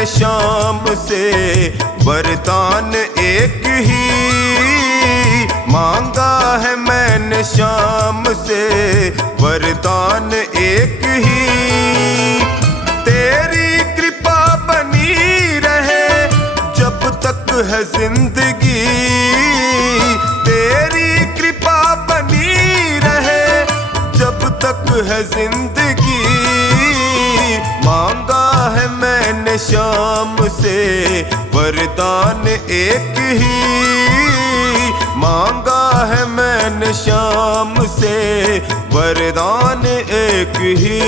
मैंने शाम से वरदान एक ही मांगा है, मैंने शाम से वरदान एक ही। तेरी कृपा बनी रहे जब तक है जिंदगी, तेरी कृपा बनी रहे जब तक है जिंदगी। मांगा है मैंने शाम से वरदान एक ही, मांगा है मैंने शाम से वरदान एक ही।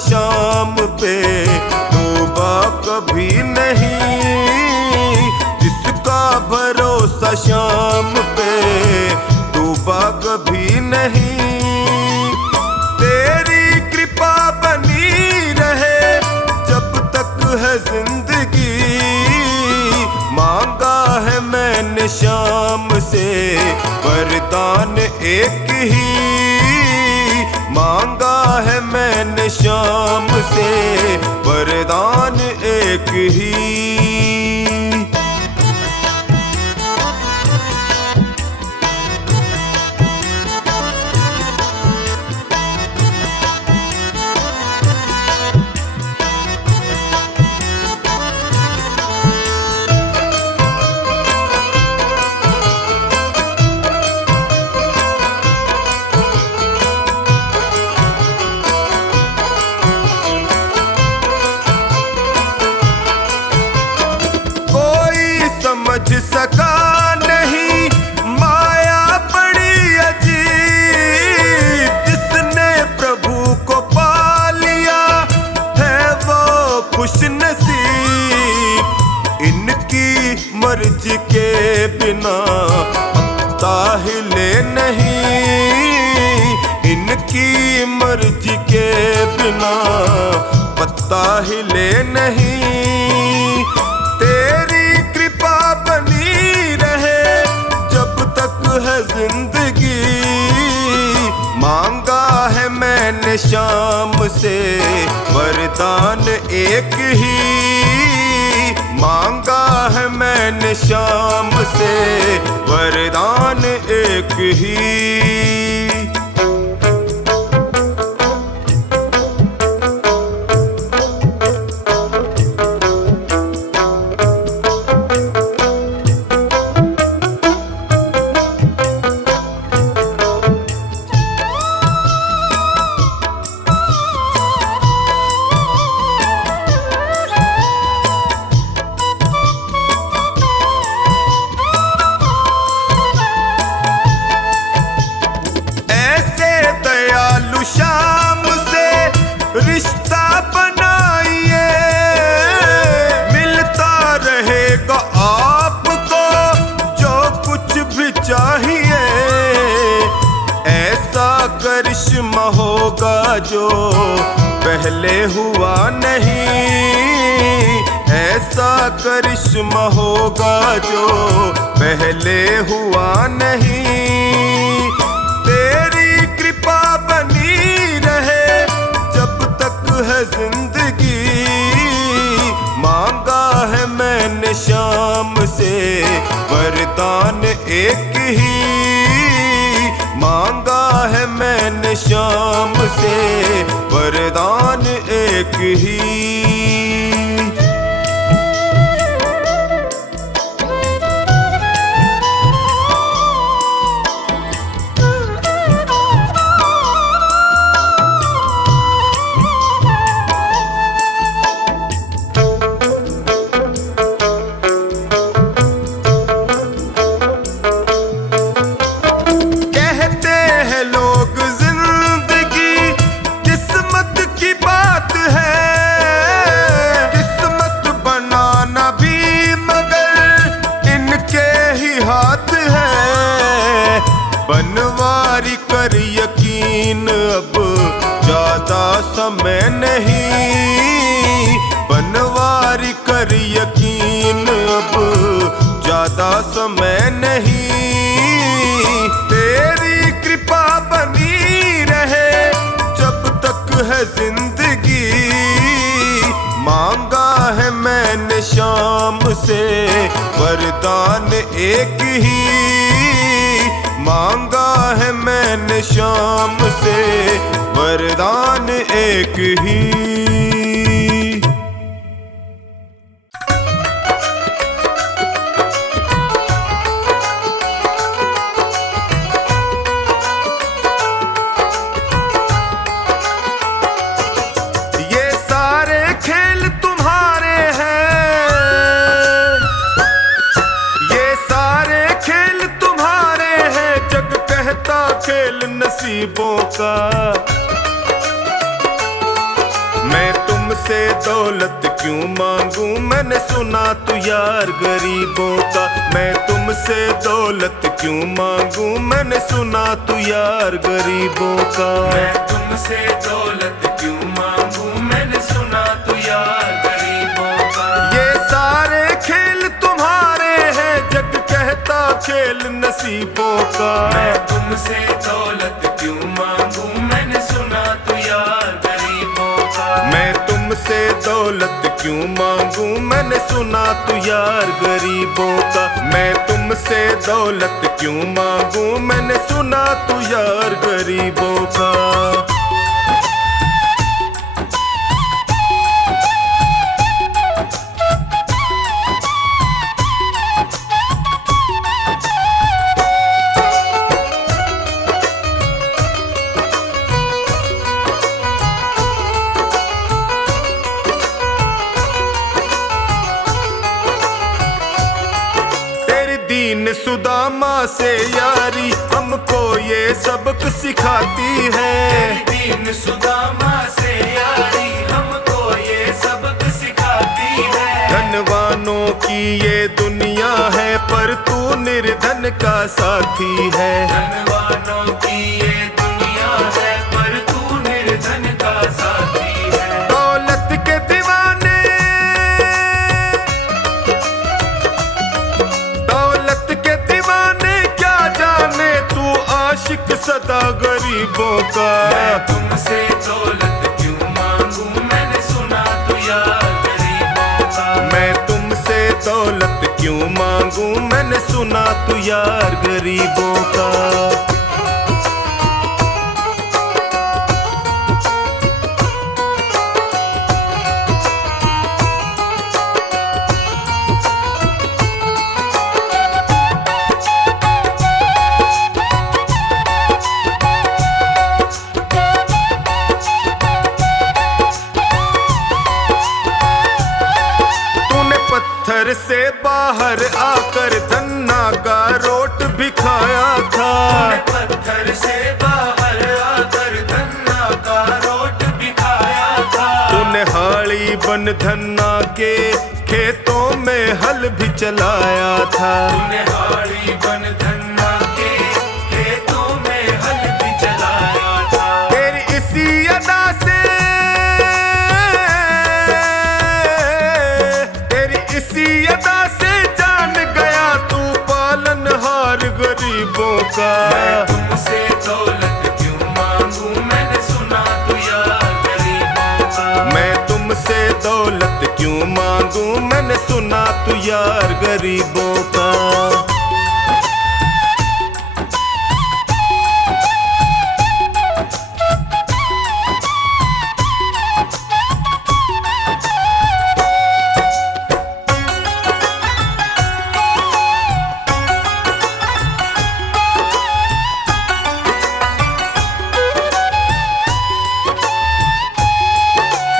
शाम पे तौबा कभी नहीं, जिसका भरोसा शाम पे तौबा कभी नहीं। तेरी कृपा बनी रहे जब तक है जिंदगी, मांगा है मैंने शाम से वरदान एक ही, मांगा है मैंने शाम से वरदान एक ही। समझ सका नहीं माया बड़ी अजीब, जिसने प्रभु को पा लिया है वो खुश नसीब। इनकी मर्जी के बिना पत्ता हिले नहीं, इनकी मर्जी के बिना पत्ता हिले नहीं। तेरी कृपा बनी रहे जब तक है जिंदगी, मांगा है मैंने शाम से वरदान एक ही, मांगा है मैंने शाम से वरदान एक ही। शाम से रिश्ता बनाइए, मिलता रहेगा आपको जो कुछ भी चाहिए। ऐसा करिश्मा होगा जो पहले हुआ नहीं, ऐसा करिश्मा होगा जो पहले हुआ नहीं। तेरी कृपा बनी रहे जब तक है जिंदगी, मांगा है मैंने शाम से वरदान एक ही, मांगा है मैंने शाम से वरदान एक ही। ज्यादा समय नहीं, तेरी कृपा बनी रहे जब तक है जिंदगी। मांगा है मैंने शाम से वरदान एक ही, मांगा है मैंने शाम से वरदान एक ही। खेल नसीबों का, मैं तुमसे दौलत क्यों मांगू, मैंने सुना तू यार गरीबों का। मैं तुमसे दौलत क्यों मांगू, मैंने सुना तू यार गरीबों का। मैं तुमसे दौलत क्यों मांगू, मैंने सुना तू यार गरीबों का। ये सारे खेल तुम्हारे हैं, जग कहता खेल नसीबों का। मैं तुमसे दौलत क्यों मांगू, मैंने सुना तू यार गरीबों का। मैं तुमसे दौलत क्यों मांगू, मैंने सुना तू यार गरीबों का। मैं तुमसे दौलत क्यों मांगू, मैंने सुना तू यार गरीबों का। दीन सुदामा से यारी हमको ये सबक सिखाती है। दीन सुदामा से यारी हमको ये सबक सिखाती है। धनवानों की ये दुनिया है पर तू निर्धन का साथी है। धनवानों की ये दुनिया है पर तू निर्धन का साथी है। दौलत के दीवाने, दौलत के दीवाने क्या जाने तू आशिक सदा गरीबों का। मैं तुमसे दौलत क्यों मांगू, मैंने सुना तू यार गरीबों का। मैं तुमसे दौलत क्यों मांगू, मैंने सुना तू यार गरीबों का। पत्थर से बाहर आकर धन्ना का रोट भी खाया था। पत्थर से बाहर आकर धन्ना का रोट भी खाया था। तूने हाड़ी बन धन्ना के खेतों में हल भी चलाया था। तूने हाड़ी बन धन्ना के खेतों में हल भी चलाया था। तेरी इसी अदा से, इसी अदा से जान गया तू पालनहार गरीबों का। मैं तुमसे दौलत क्यों मांगू, मैंने सुना तू यार गरीबों का। मैं तुमसे दौलत क्यों मांगू, मैंने सुना तू यार गरीबों का।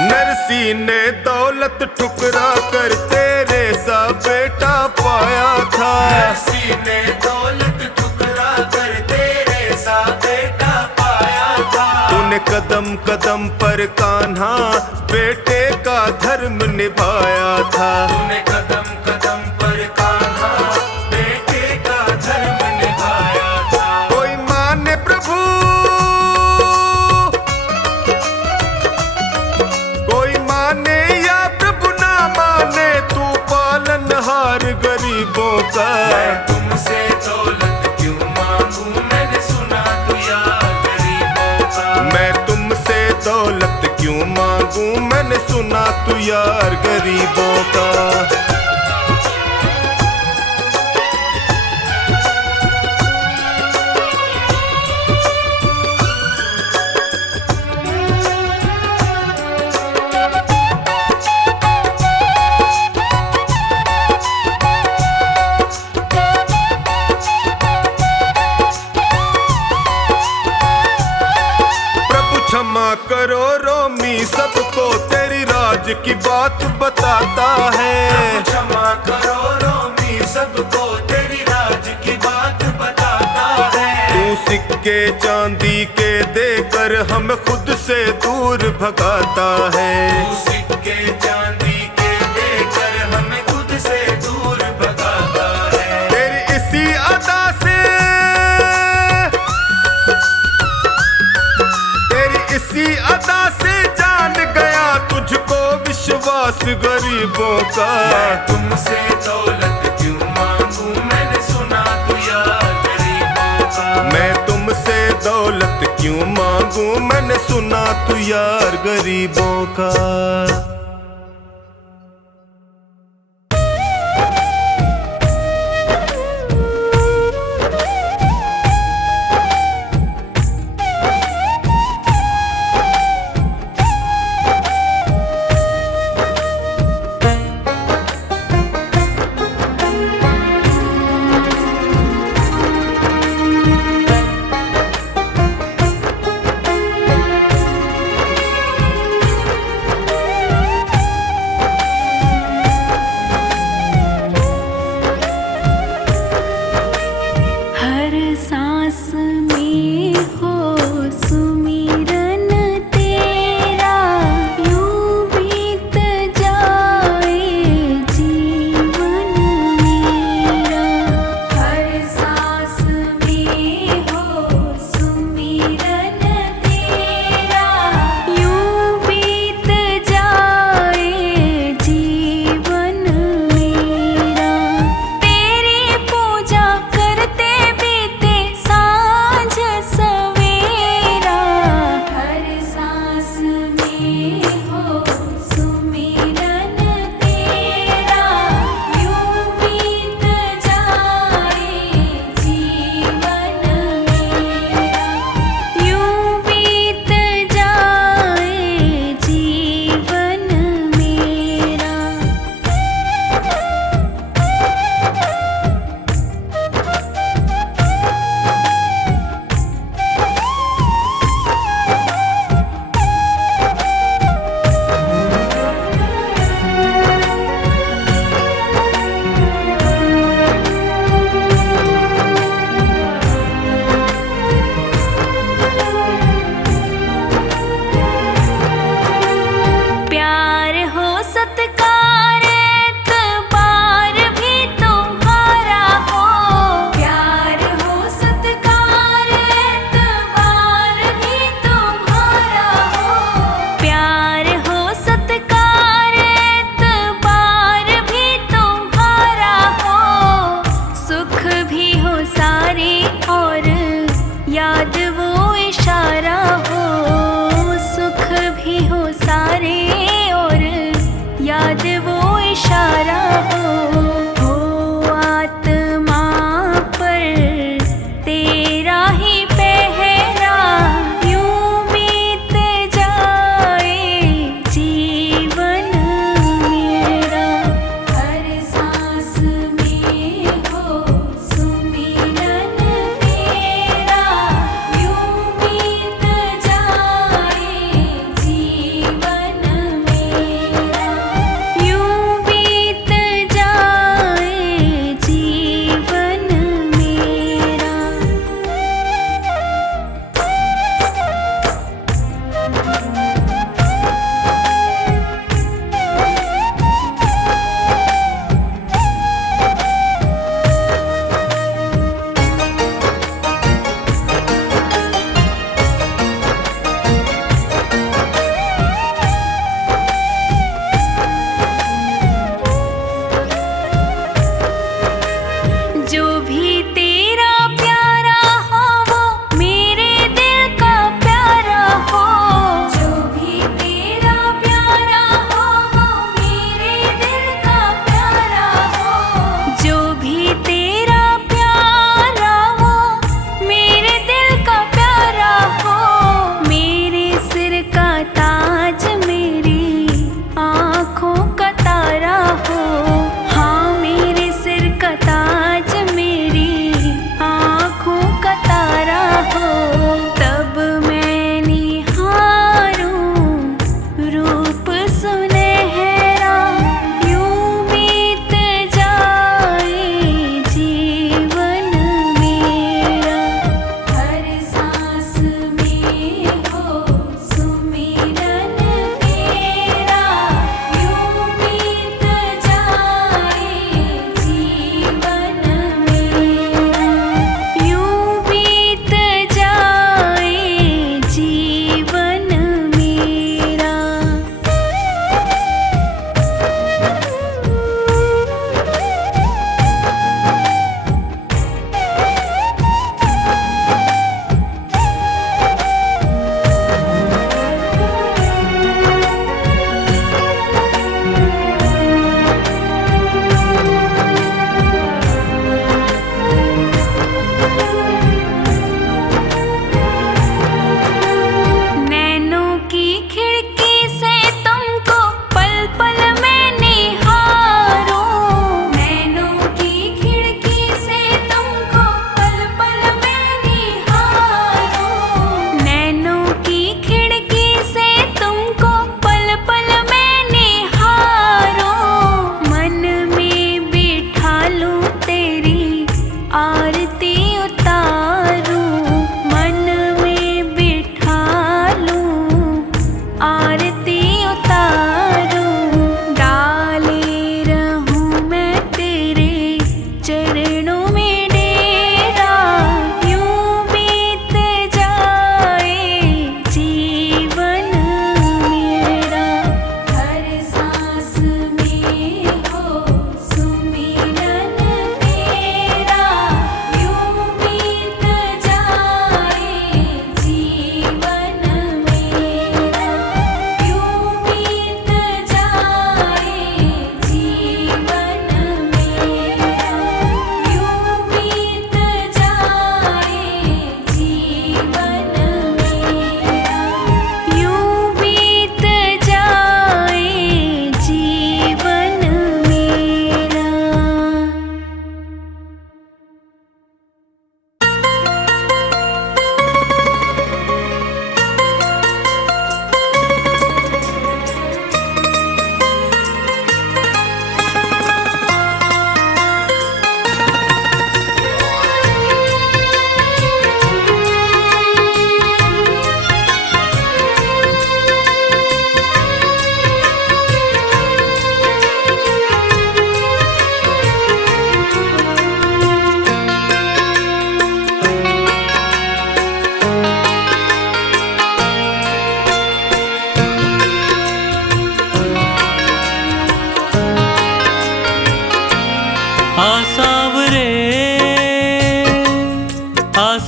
नरसी ने दौलत ठुकरा कर तेरे सा बेटा पाया था। नरसी ने दौलत ठुकरा कर तेरे सा बेटा पाया था। तूने कदम कदम पर कान्हा बेटे का धर्म निभाया था। तूने कदम कदम पर कान्हा बेटे का धर्म निभाया था। कोई माने प्रभु, कोई माने या प्रभु ना माने, तू पालनहार गरीबों का। सुना तू यार गरीबों का। क्षमा करो रोमी सबको तेरी राज की बात बताता है। क्षमा करो रोमी सबको तेरी राज की बात बताता है। तू सिक्के चांदी के देकर हमें खुद से दूर भगाता है। तू सिक्के चांदी के देकर हमें खुद से दूर भगाता है। तेरी इसी अदा से इसी अदा से जान गया तुझको विश्वास गरीबों का। मैं तुमसे दौलत क्यों मांगू मैंने सुना तू यार गरीबों का। मैं तुमसे दौलत क्यों मांगू मैंने सुना तू यार गरीबों का।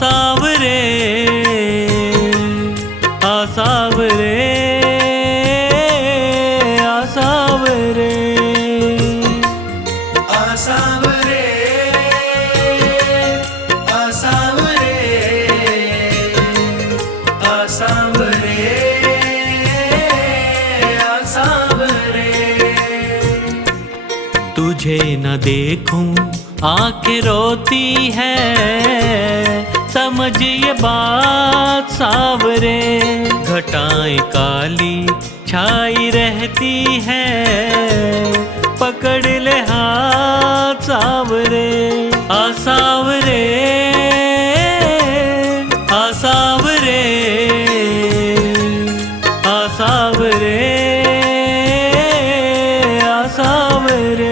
आसावरे आसावरे आसावरे आसावरे आसावरे आसावरे आसावरे। तुझे न देखूं आंखें रोती है, समझ ये बात सावरे। घटाएं काली छाई रहती है, पकड़ ले हाथ सावरे। आसावरे आसावरे आसावरे आसावरे।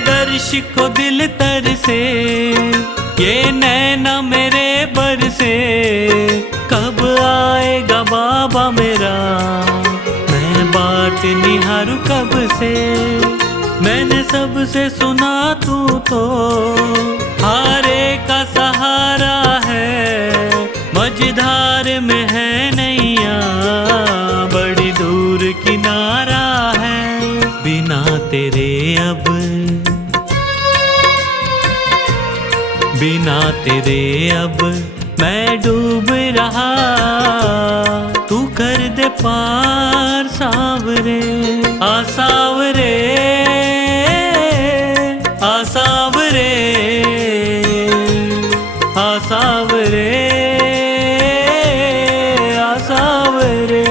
दर्श को दिल तर से, ये नैना मेरे बर से। कब आएगा बाबा मेरा, मैं बात निहारू कब से। मैंने सबसे सुना तू तो हारे का सहारा है। मझधार में है नैया, बड़ी दूर किनारा है। बिना तेरे अब बिना तेरे अब मैं डूब रहा। तू कर दे पार सावरे। आसावरे आसावरे आसावरे आसावरे।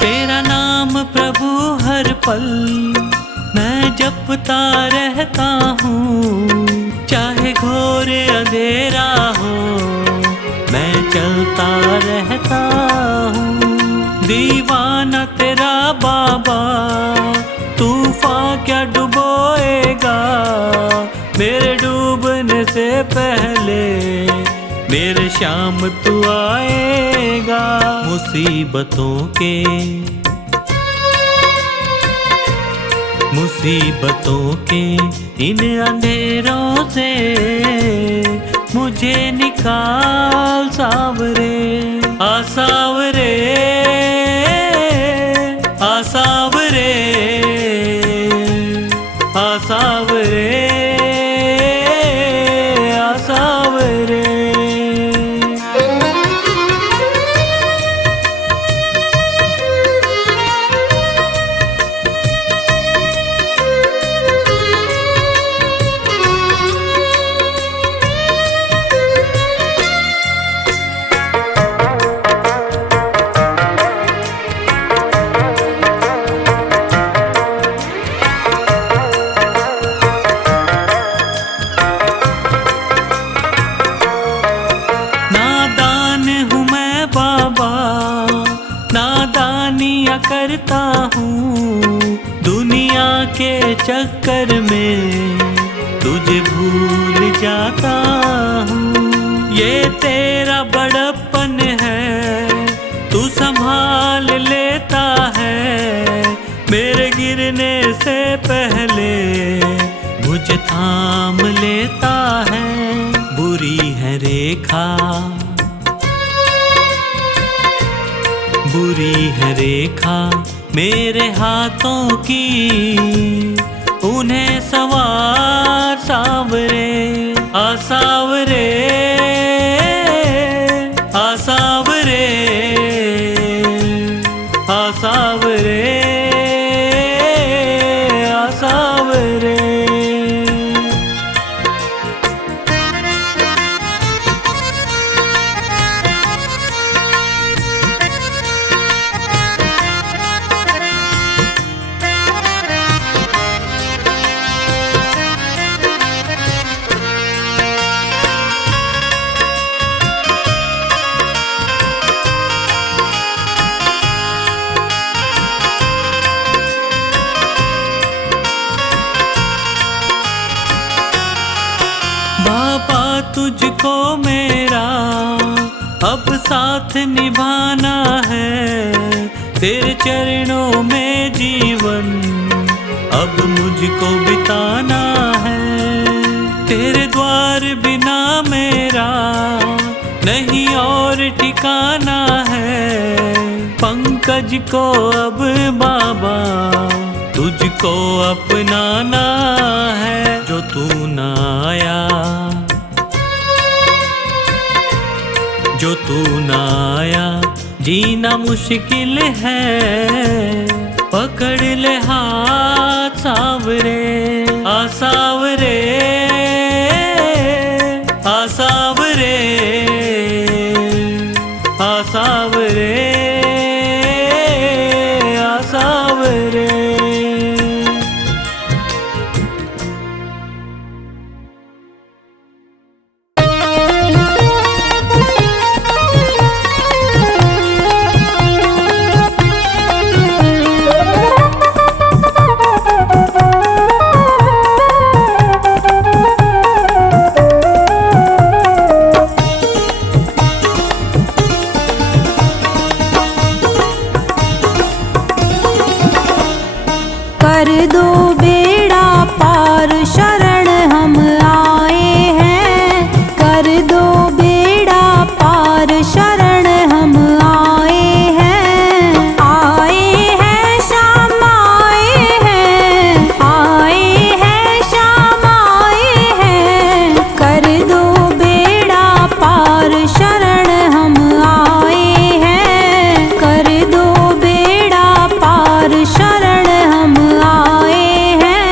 तेरा नाम प्रभु हर पल मैं जपता रहता हूँ। चाहे घोर अंधेरा हो मैं चलता रहता हूँ। दीवाना तेरा बाबा, तूफान क्या डुबोएगा। मेरे डूबने से पहले मेरे शाम तू आएगा। मुसीबतों के इन अंधेरों से मुझे निकाल सावरे। आसावरे आसावरे आसावरे आसावरे। नादानियाँ करता हूँ दुनिया के चक्कर में, तुझे भूल जाता हूँ। ये तेरा बड़प्पन है, तू संभाल लेता है। मेरे गिरने से पहले मुझे थाम लेता है। बुरी है रेखा, बुरी है रेखा मेरे हाथों की, उन्हें सवार सावरे। तुझको मेरा अब साथ निभाना है, तेरे चरणों में जीवन अब मुझको बिताना है। तेरे द्वार बिना मेरा नहीं और ठिकाना है, पंकज को अब बाबा तुझको अपनाना है। जो तू ना आया, जो तू ना आया जीना मुश्किल है, पकड़ ले हाथ सावरे आ सावरे आ सावरे आ सावरे आ सावरे। कर दो बेड़ा पार शरण हम आए हैं, कर दो बेड़ा पार शरण हम आए हैं शाम आए हैं, आए हैं शाम आए हैं। कर दो बेड़ा पार शरण हम आए हैं, कर दो बेड़ा पार शरण हम आए हैं।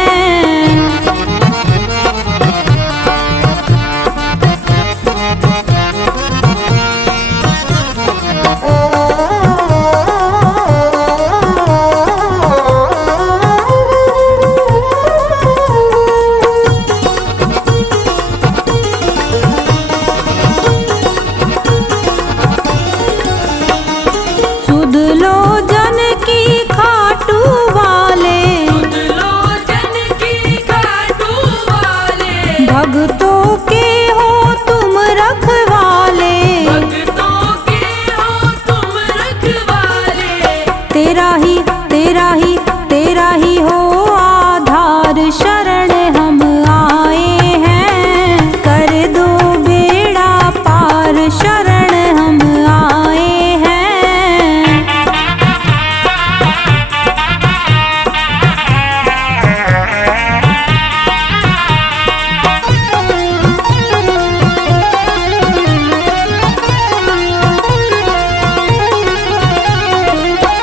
सुध लो जन की खाटू वाले, सुध लो जन की खाटू वाले, भक्तों के हो तुम रखवाले, भक्तों के हो तुम रखवाले। तेरा ही तेरा ही तेरा ही हो आधार शरण हम आए हैं, कर दो बेड़ा पार शरण हम आए हैं।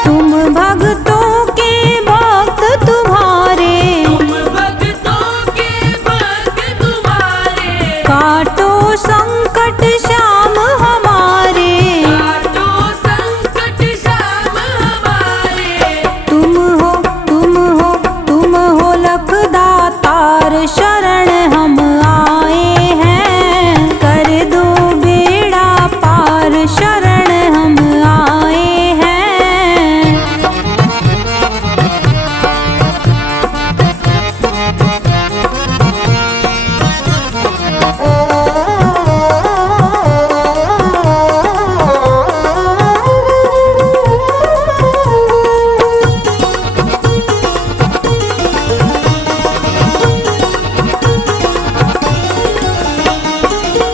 तुम भक्तों के भक्त तुम्हारे, तुम भक्तों के भक्त तुम्हारे, काटो संकट श्याम हमारे, काटो संकट श्याम हमारे। तुम हो तुम हो तुम हो लखदातार शरण हम आए हैं, कर दो बेड़ा पार शरण हम आए हैं।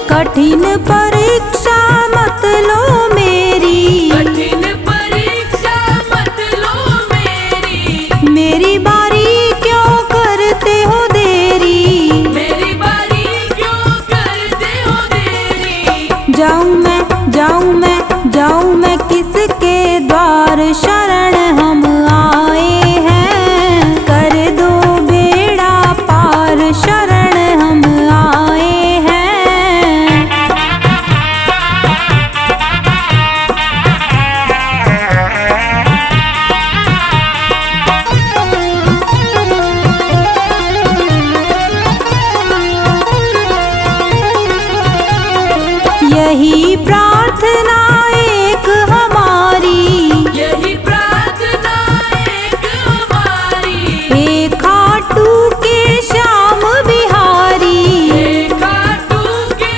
कठिन परीक्षा मत लो मेरी, कठिन परीक्षा मत लो मेरी, मेरी बारी क्यों करते हो देरी। मेरी बारी क्यों करते हो देरी। जाऊं मैं जाऊं मैं जाऊं मैं किसके द्वार शरण हम आए हैं, कर दो बेड़ा पार शरण हम आए हैं। यही प्रार्थना एक हमारी, यही प्रार्थना एक हमारी, हे खाटू के श्याम बिहारी। हे खाटू के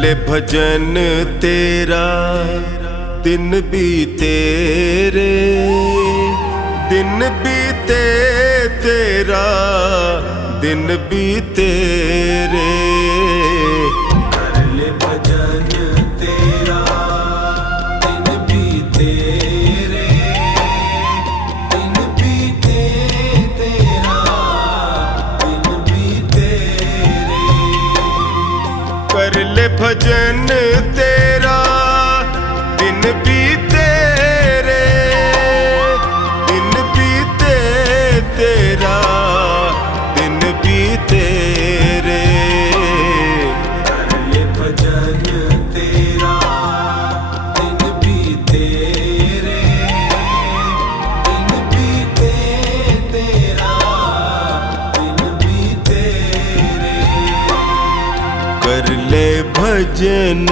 ले भजन तेरा दिन बीते रे, दिन बीते तेरा दिन बीते रे। कर ले भजन तेरा दिन बीते रे, दिन बीते तेरा दिन बीते रे। कर ले भजन तेरा दिन बीते रे, दिन बीते तेरा दिन बीते रे। कर ले भजन तेरा दिन बीते रे, दिन बीते तेरा दिन बीते रे। कर ले भजन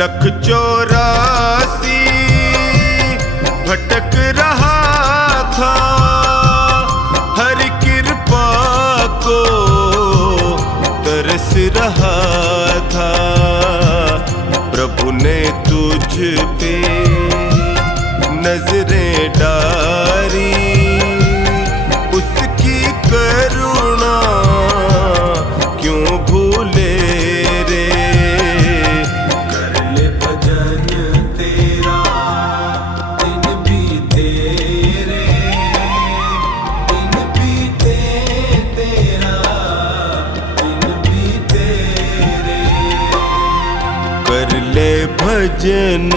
लख 84 भटक रहा था, हर कृपा को तरस रहा था। प्रभु ने तुझ पे नजरें डाली, उसकी करुणा क्यों भूले रे। कर ले भजन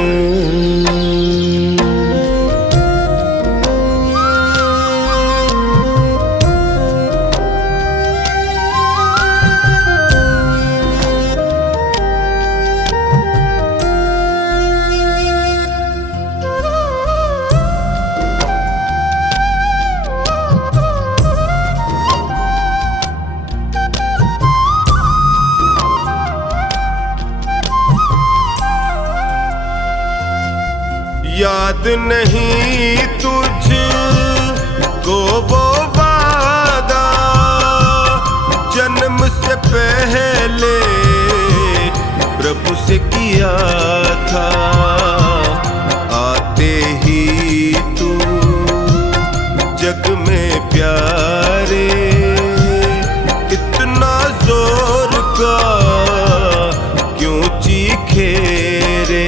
याद नहीं तुझ को वो वादा, जन्म से पहले प्रभु से किया था। आते ही तू जग में प्यारे, इतना जोर का क्यों चीखे रे।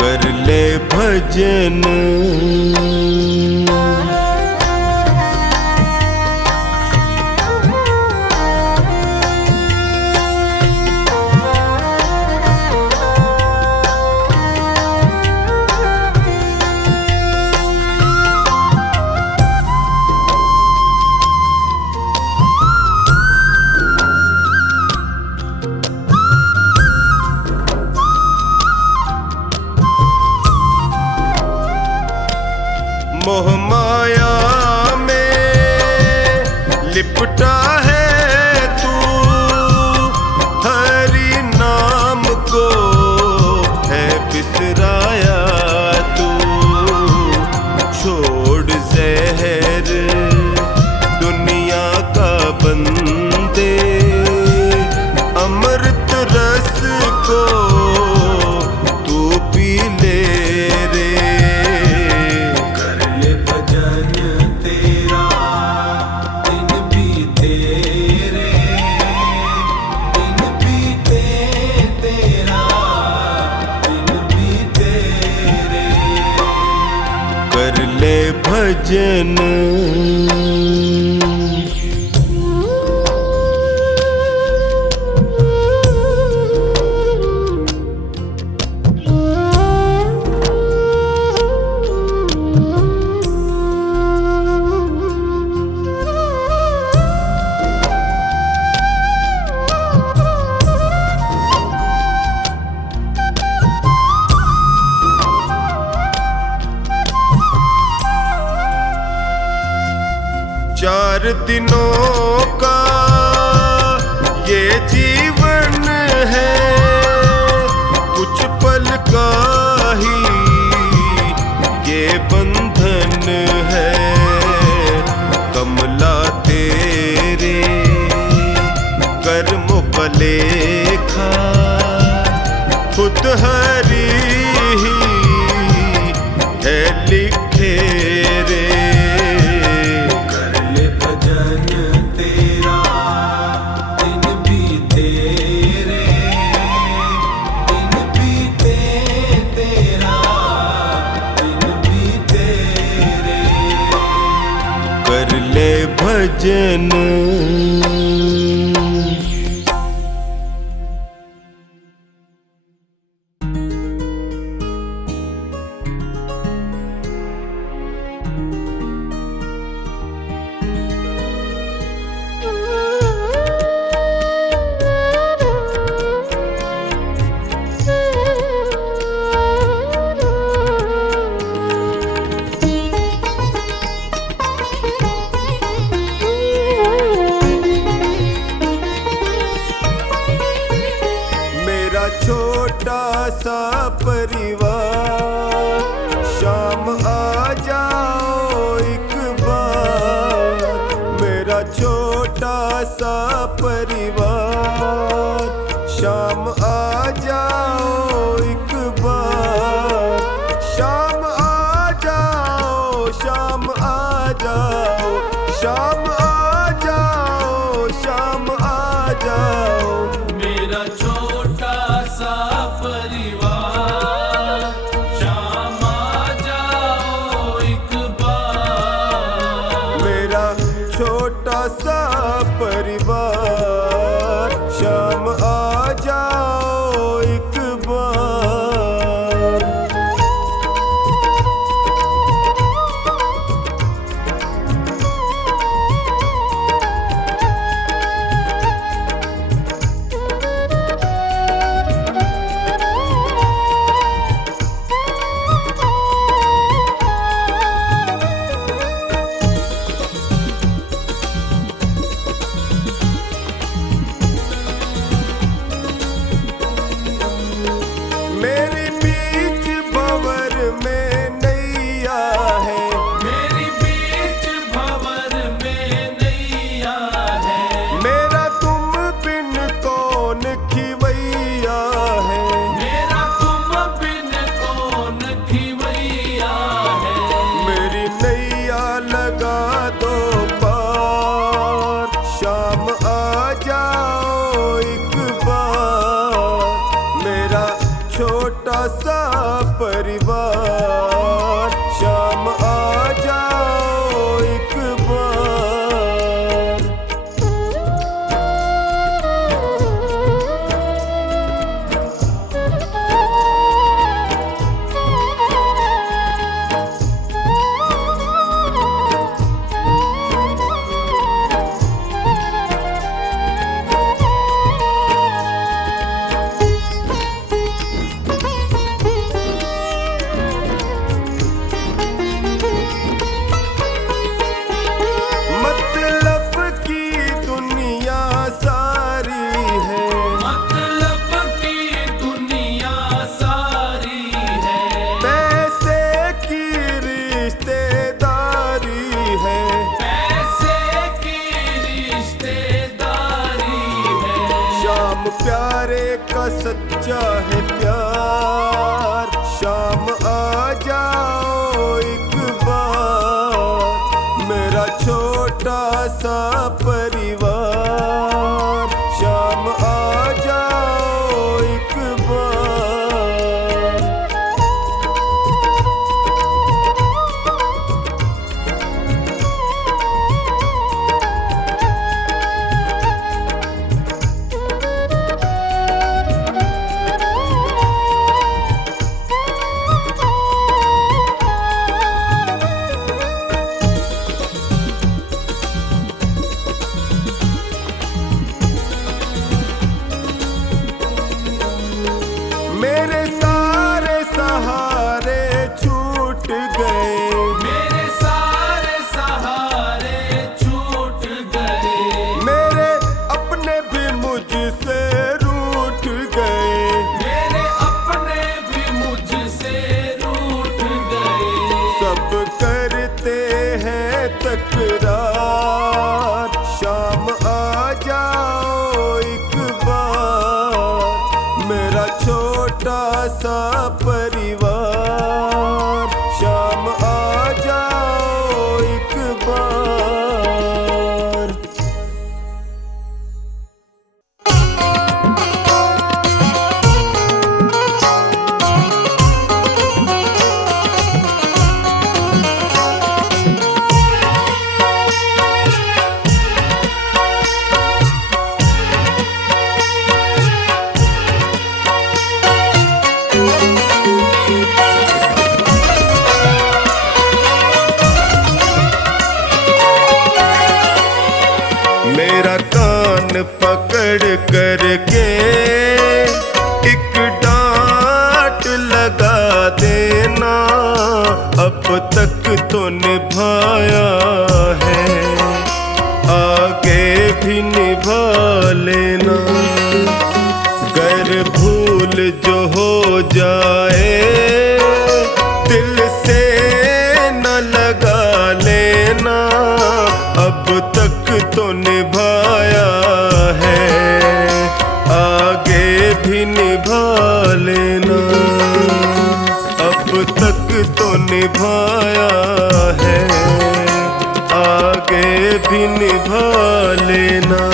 कर ले भजन मोह माया में लिपटा है तू, हरि नाम को है बिसराया तू। छोड़ जहर दुनिया का बंदे, अमृत रस को तू पी ले रे। कर ले भजन हर दिनों का ये जीवन है, कुछ पल का ही ये बंधन है। कमला तेरे कर्मों का लेखा खुद हरी ही है लिखे रे। कर ले भजन तेरा दिन बीते रे, दिन बीते तेरा दिन बीते रे। कर ले भजन। छोटा सा परिवार, शाम आ जाओ एक बार। मेरा छोटा सा परिवार, शाम आ जाओ एक बार। शाम आ जाओ, शाम आ जाओ, शाम आ जाओ, शाम आ जाओ। मेरा छोटा सा परिवार, शाम आ जाओ एक बार। मेरा छोटा सा परिवार, शाम आ जाओ एक बार। मेरी बीच भंवर में नैया है, मेरी बीच भंवर में नैया है। मेरा तुम बिन कौन खिवैया है। मेरा तुम बिन कौन खिवैया है। मेरी नैया लगा दो पार, शाम आ जाओ एक बार। मेरा छोटा सा परिवार, शाम आ जाओ एक बार। मतलब की दुनिया सारी है, मतलब की दुनिया सारी है। पैसे की रिश्तेदारी है। पैसे की रिश्तेदारी है। शाम प्यारे का सच्चा है प्यार, शाम आ जाओ एक बार। मेरा छोटा सा परिवार, शाम आ जाओ एक बार। छोटा सा परिवार, शाम आ जाओ एक बार। मेरा कान पकड़ करके एक डांट लगा देना, अब तक तो निभाया है, आगे भी निभा लेना। गर भूल जो हो जाए दिल से न लगा लेना, अब तक तो निभाया है, आगे भी निभा लेना। अब तक तो निभाया है, आगे भी निभा लेना।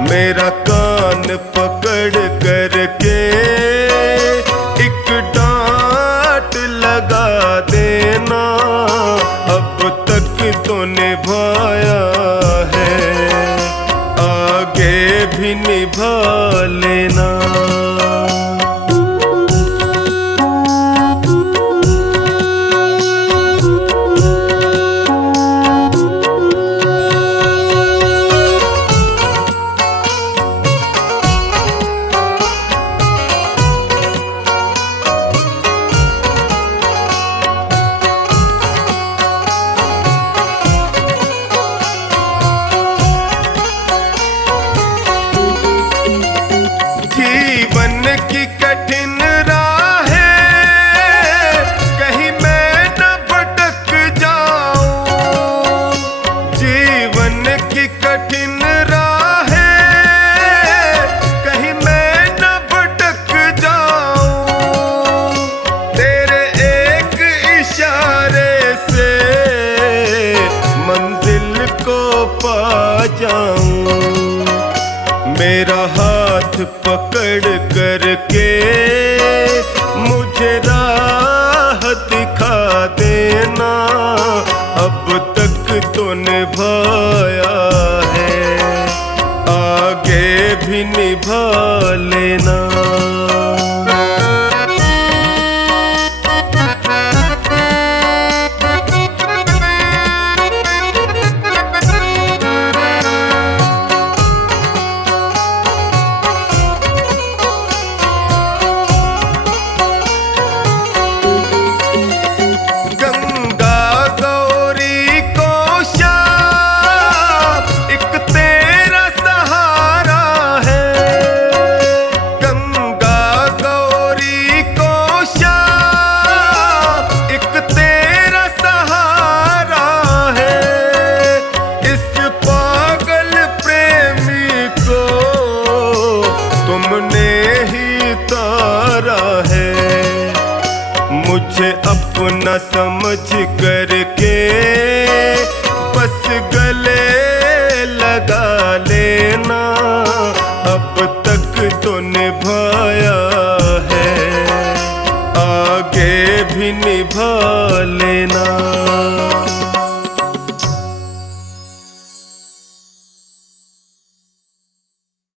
मेरा कान पकड़ करके एक डांट लगा देना, अब तक तो निभाया है, आगे भी निभा लेना। जीवन की कठिन राहें कहीं मैं न भटक जाऊं, जीवन की कठिन राहें कहीं मैं न भटक जाऊं, तेरे एक इशारे से मंजिल को पा जाऊं। मेरा हाथ पकड़ करके मुझे राह दिखा देना, अब तक तो निभाया है, आगे भी निभा लेना। मुझे अपना समझ करके बस गले लगा लेना, अब तक तो निभाया है, आगे भी निभा लेना।